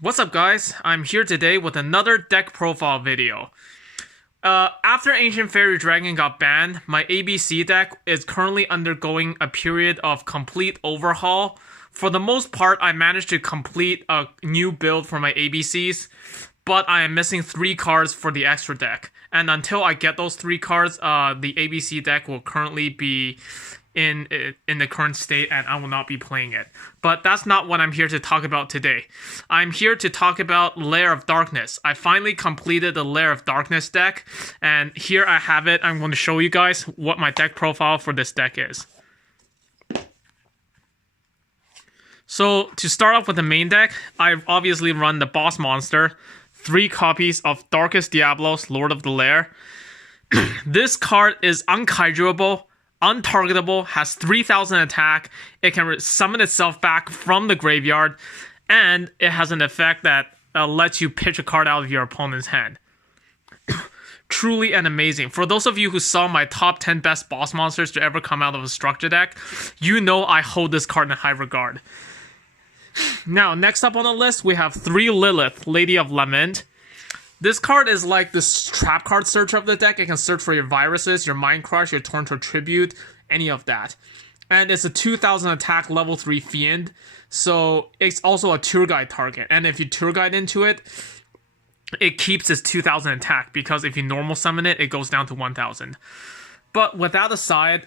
What's up guys, I'm here today with another deck profile video. After Ancient Fairy Dragon got banned, my ABC deck is currently undergoing a period of complete overhaul. For the most part, I managed to complete a new build for my ABCs, but I am missing 3 cards for the extra deck. And until I get those 3 cards, the ABC deck will currently be in the current state and I will not be playing it. But that's not what I'm here to talk about today. I'm here to talk about Lair of Darkness. I finally completed the Lair of Darkness deck, and here I have it. I'm going to show you guys what my deck profile for this deck is. So to start off with the main deck, I've obviously run the boss monster, 3 copies of Darkest Diablos, Lord of the Lair. This card is unkaijuable, untargetable, has 3000 attack, it can summon itself back from the graveyard, and it has an effect that lets you pitch a card out of your opponent's hand. Truly and amazing. For those of you who saw my top 10 best boss monsters to ever come out of a structure deck, you know I hold this card in high regard. Now, next up on the list, we have 3 Lilith, Lady of Lament. This card is like this trap card searcher of the deck. It can search for your viruses, your Mind Crush, your Torrential Tribute, any of that. And it's a 2000 attack level 3 Fiend, so it's also a Tour Guide target. And if you Tour Guide into it, it keeps its 2000 attack, because if you normal summon it, it goes down to 1000. But with that aside,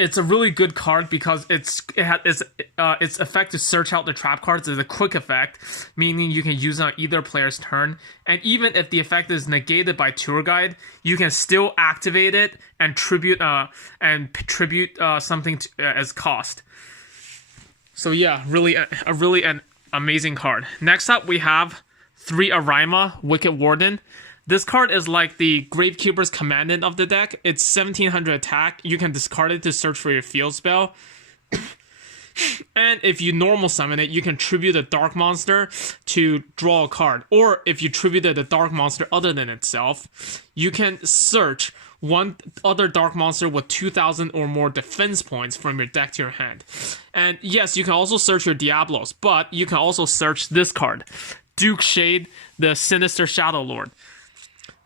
it's a really good card because its effect to search out the trap cards is a quick effect, meaning you can use it on either player's turn. And even if the effect is negated by Tour Guide, you can still activate it and tribute something as cost. So yeah, really an amazing card. Next up, we have 3 Araima, Wicked Warden. This card is like the Gravekeeper's Commandant of the deck. It's 1700 attack. You can discard it to search for your field spell. And if you normal summon it, you can tribute a dark monster to draw a card. Or if you tributed a dark monster other than itself, you can search one other dark monster with 2000 or more defense points from your deck to your hand. And yes, you can also search your Diablos, but you can also search this card, Duke Shade, the Sinister Shadow Lord.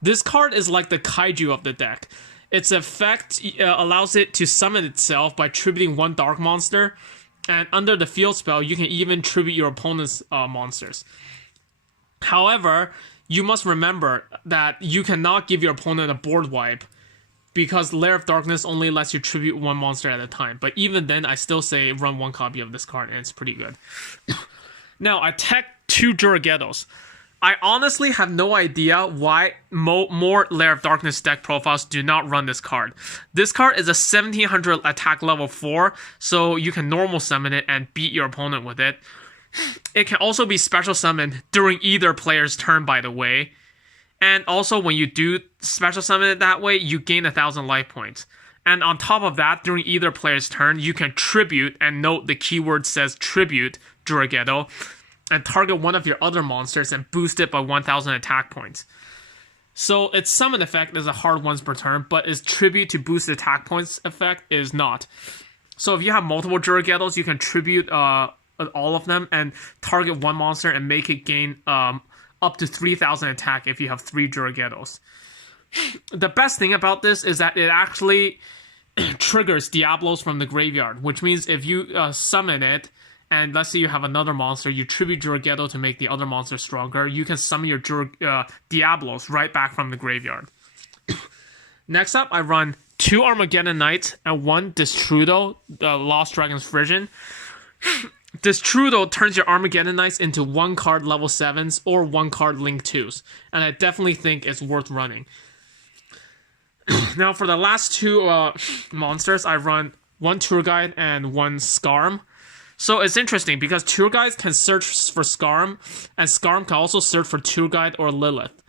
This card is like the kaiju of the deck. Its effect allows it to summon itself by tributing 1 dark monster, and under the field spell, you can even tribute your opponent's monsters. However, you must remember that you cannot give your opponent a board wipe, because Lair of Darkness only lets you tribute 1 monster at a time. But even then, I still say run 1 copy of this card, and it's pretty good. Now, I tech 2 Juragedos. I honestly have no idea why more Lair of Darkness deck profiles do not run this card. This card is a 1700 attack level 4, so you can normal summon it and beat your opponent with it. It can also be special summoned during either player's turn, by the way. And also, when you do special summon it that way, you gain 1000 life points. And on top of that, during either player's turn, you can tribute, and note the keyword says tribute Juragedo, and target one of your other monsters and boost it by 1000 attack points. So its summon effect is a hard once per turn, but its tribute to boost attack points effect is not. So if you have multiple Juragedos, you can tribute all of them and target 1 monster and make it gain up to 3000 attack if you have 3 Juragedos. The best thing about this is that it actually triggers Diablos from the graveyard, which means if you summon it, and let's say you have another monster, you tribute Juragedo to make the other monster stronger, you can summon your Diablos right back from the graveyard. Next up, I run 2 Armageddon Knights and 1 Destrudo, Lost Dragon's Frisian. Destrudo turns your Armageddon Knights into 1 card level 7s or 1 card link 2s, and I definitely think it's worth running. Now for the last 2 monsters, I run 1 Tour Guide and 1 Skarm. So it's interesting because Tour Guides can search for Skarm, and Skarm can also search for Tour Guide or Lilith.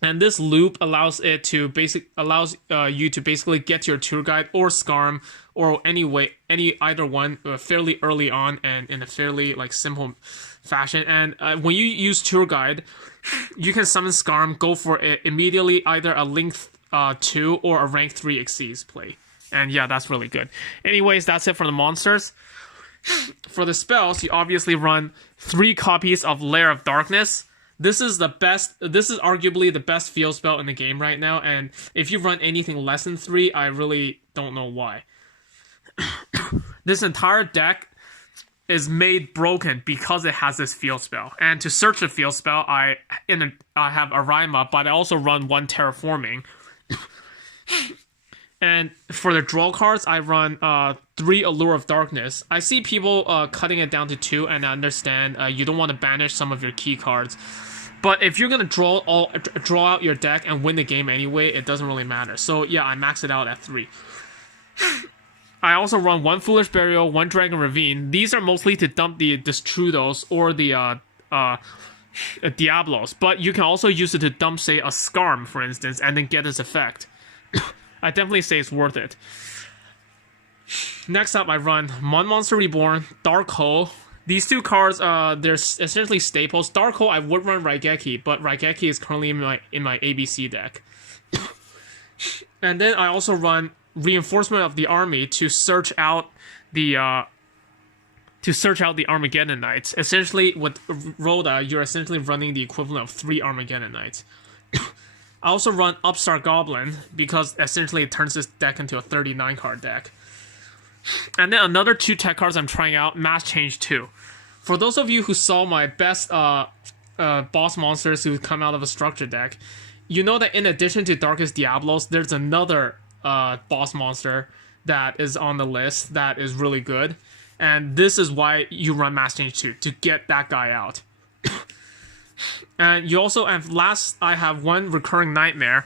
And this loop allows you to basically get your Tour Guide or Skarm or either one fairly early on and in a fairly simple fashion. And when you use Tour Guide, you can summon Skarm, go for it immediately, either a link 2 or a rank 3 Xyz play. And yeah, that's really good. Anyways, that's it for the monsters. For the spells, you obviously run 3 copies of Lair of Darkness. This is arguably the best field spell in the game right now, and if you run anything less than 3, I really don't know why. This entire deck is made broken because it has this field spell. And to search the field spell, I have Arima, but I also run 1 Terraforming. And for the draw cards, I run 3 Allure of Darkness. I see people cutting it down to 2, and I understand you don't want to banish some of your key cards. But if you're gonna draw out your deck and win the game anyway, it doesn't really matter. So yeah, I max it out at 3. I also run 1 Foolish Burial, 1 Dragon Ravine. These are mostly to dump the Destrudos or the Diablos, but you can also use it to dump, say, a Skarm, for instance, and then get this effect. I definitely say it's worth it. Next up, I run Mon Monster Reborn, Dark Hole. These 2 cards, they're essentially staples. Dark Hole, I would run Raigeki, but Raigeki is currently in my ABC deck. And then I also run Reinforcement of the Army to search out the Armageddon Knights. Essentially, with Rhoda, you're essentially running the equivalent of 3 Armageddon Knights. I also run Upstart Goblin because essentially it turns this deck into a 39 card deck. And then another 2 tech cards I'm trying out, Mass Change 2. For those of you who saw my best boss monsters who come out of a structure deck, you know that in addition to Darkest Diablos, there's another boss monster that is on the list that is really good. And this is why you run Mass Change 2, to get that guy out. And you also have, last, I have 1 Recurring Nightmare.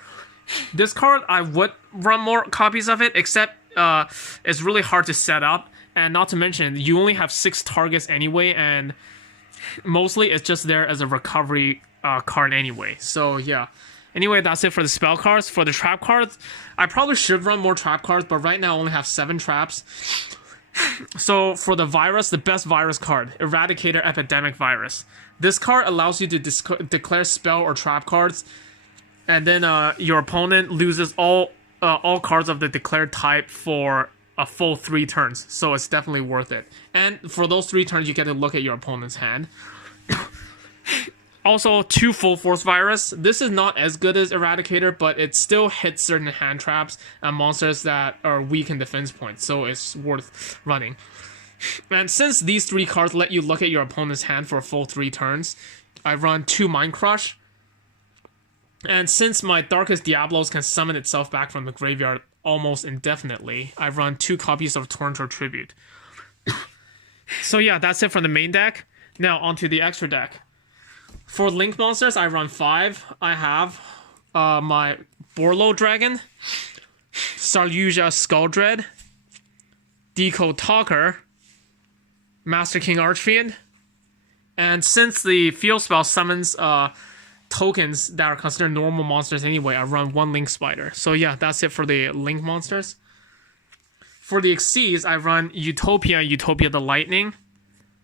This card, I would run more copies of it, except it's really hard to set up. And not to mention, you only have 6 targets anyway, and mostly it's just there as a recovery card anyway. So yeah. Anyway, that's it for the spell cards. For the trap cards, I probably should run more trap cards, but right now I only have 7 traps. So for the virus, the best virus card, Eradicator Epidemic Virus. This card allows you to declare spell or trap cards, and then your opponent loses all cards of the declared type for a full 3 turns. So it's definitely worth it. And for those 3 turns, you get to look at your opponent's hand. Also, 2 Full Force Virus. This is not as good as Eradicator, but it still hits certain hand traps and monsters that are weak in defense points, so it's worth running. And since these 3 cards let you look at your opponent's hand for a full 3 turns, I run 2 Mind Crush. And since my Darkest Diablos can summon itself back from the graveyard almost indefinitely, I run 2 copies of Torrential Tribute. So yeah, that's it for the main deck. Now, onto the extra deck. For Link monsters, I run 5. I have my Borlo Dragon, Saluja Skulldread, Decode Talker, Master King Archfiend, and since the field spell summons tokens that are considered normal monsters anyway, I run 1 Link Spider. So yeah, that's it for the Link monsters. For the Xyz, I run Utopia and Utopia the Lightning,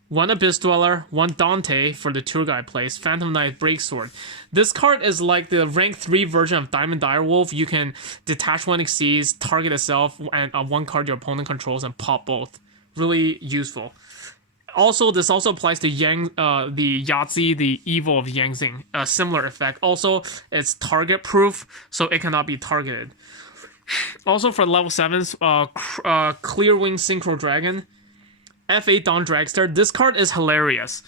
1 Abyss Dweller, 1 Dante for the tour guide place, Phantom Knight Breaksword. This card is like the rank 3 version of Diamond Direwolf. You can detach 1 Xyz, target itself, and 1 card your opponent controls, and pop both. Really useful. Also, this also applies to the Yahtzee, the Evil of Yangzing. A similar effect. Also, it's target proof, so it cannot be targeted. Also, for level 7s, Clearwing Synchro Dragon, F8 Dawn Dragster. This card is hilarious.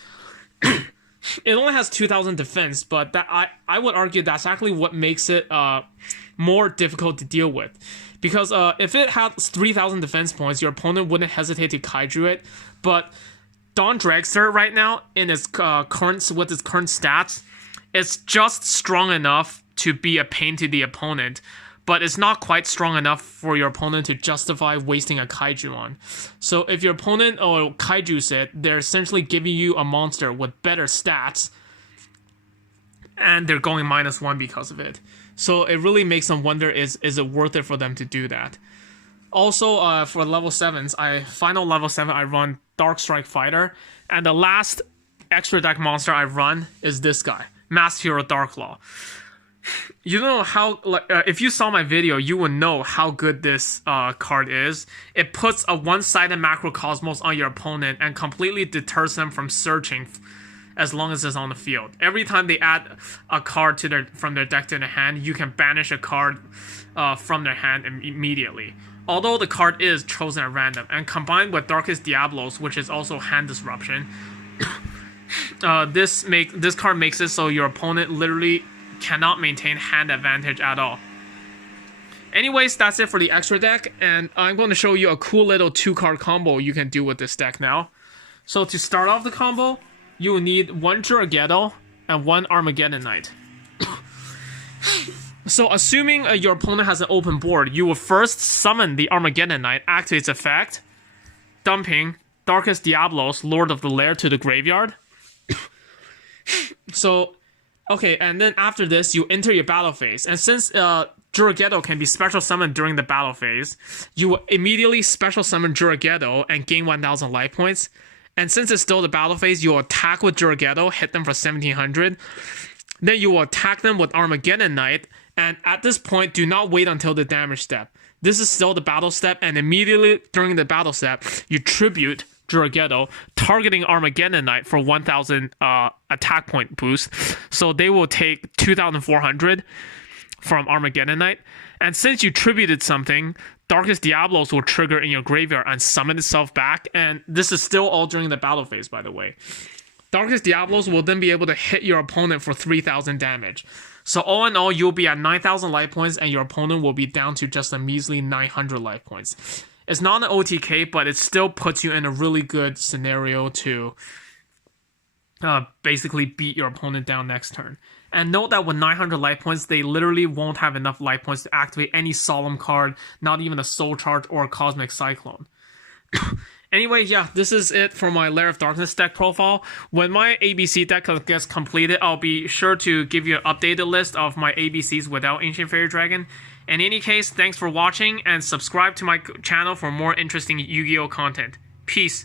It only has 2,000 defense, but that I would argue that's actually what makes it more difficult to deal with. Because if it had 3,000 defense points, your opponent wouldn't hesitate to kaiju it. But Dawn Dragster right now, in its current stats, it's just strong enough to be a pain to the opponent, but it's not quite strong enough for your opponent to justify wasting a kaiju on. So if your opponent kaijus it, they're essentially giving you a monster with better stats, and they're going -1 because of it. So it really makes them wonder, is it worth it for them to do that? Also, for level 7s, final level 7, I run Dark Strike Fighter, and the last extra deck monster I run is this guy, Masked Hero Darklaw. You know how, like, if you saw my video, you would know how good this card is. It puts a one-sided macrocosmos on your opponent and completely deters them from searching as long as it's on the field. Every time they add a card to from their deck to their hand, you can banish a card from their hand immediately. Although the card is chosen at random, and combined with Darkest Diablos, which is also hand disruption, this card makes it so your opponent literally cannot maintain hand advantage at all. Anyways, that's it for the extra deck, and I'm going to show you a cool little 2-card combo you can do with this deck now. So to start off the combo, you will need 1 Juraghetto and 1 Armageddon Knight. So assuming your opponent has an open board, you will first summon the Armageddon Knight, activate its effect, dumping Darkest Diablos, Lord of the Lair, to the graveyard. So, okay, and then after this, you enter your battle phase. And since Juraghetto can be special summoned during the battle phase, you will immediately special summon Juraghetto and gain 1,000 life points. And since it's still the battle phase, you will attack with Juraghetto, hit them for 1,700. Then you will attack them with Armageddon Knight. And at this point, do not wait until the damage step. This is still the battle step, and immediately during the battle step, you tribute Juraghetto, targeting Armageddon Knight for 1,000 attack point boost. So they will take 2,400 from Armageddon Knight. And since you tributed something, Darkest Diablos will trigger in your graveyard and summon itself back. And this is still all during the battle phase, by the way. Darkest Diablos will then be able to hit your opponent for 3,000 damage. So all in all, you'll be at 9,000 life points, and your opponent will be down to just a measly 900 life points. It's not an OTK, but it still puts you in a really good scenario to basically beat your opponent down next turn. And note that with 900 life points, they literally won't have enough life points to activate any Solemn card, not even a Soul Charge or a Cosmic Cyclone. Anyway, yeah, this is it for my Lair of Darkness deck profile. When my ABC deck gets completed, I'll be sure to give you an updated list of my ABCs without Ancient Fairy Dragon. In any case, thanks for watching, and subscribe to my channel for more interesting Yu-Gi-Oh content. Peace.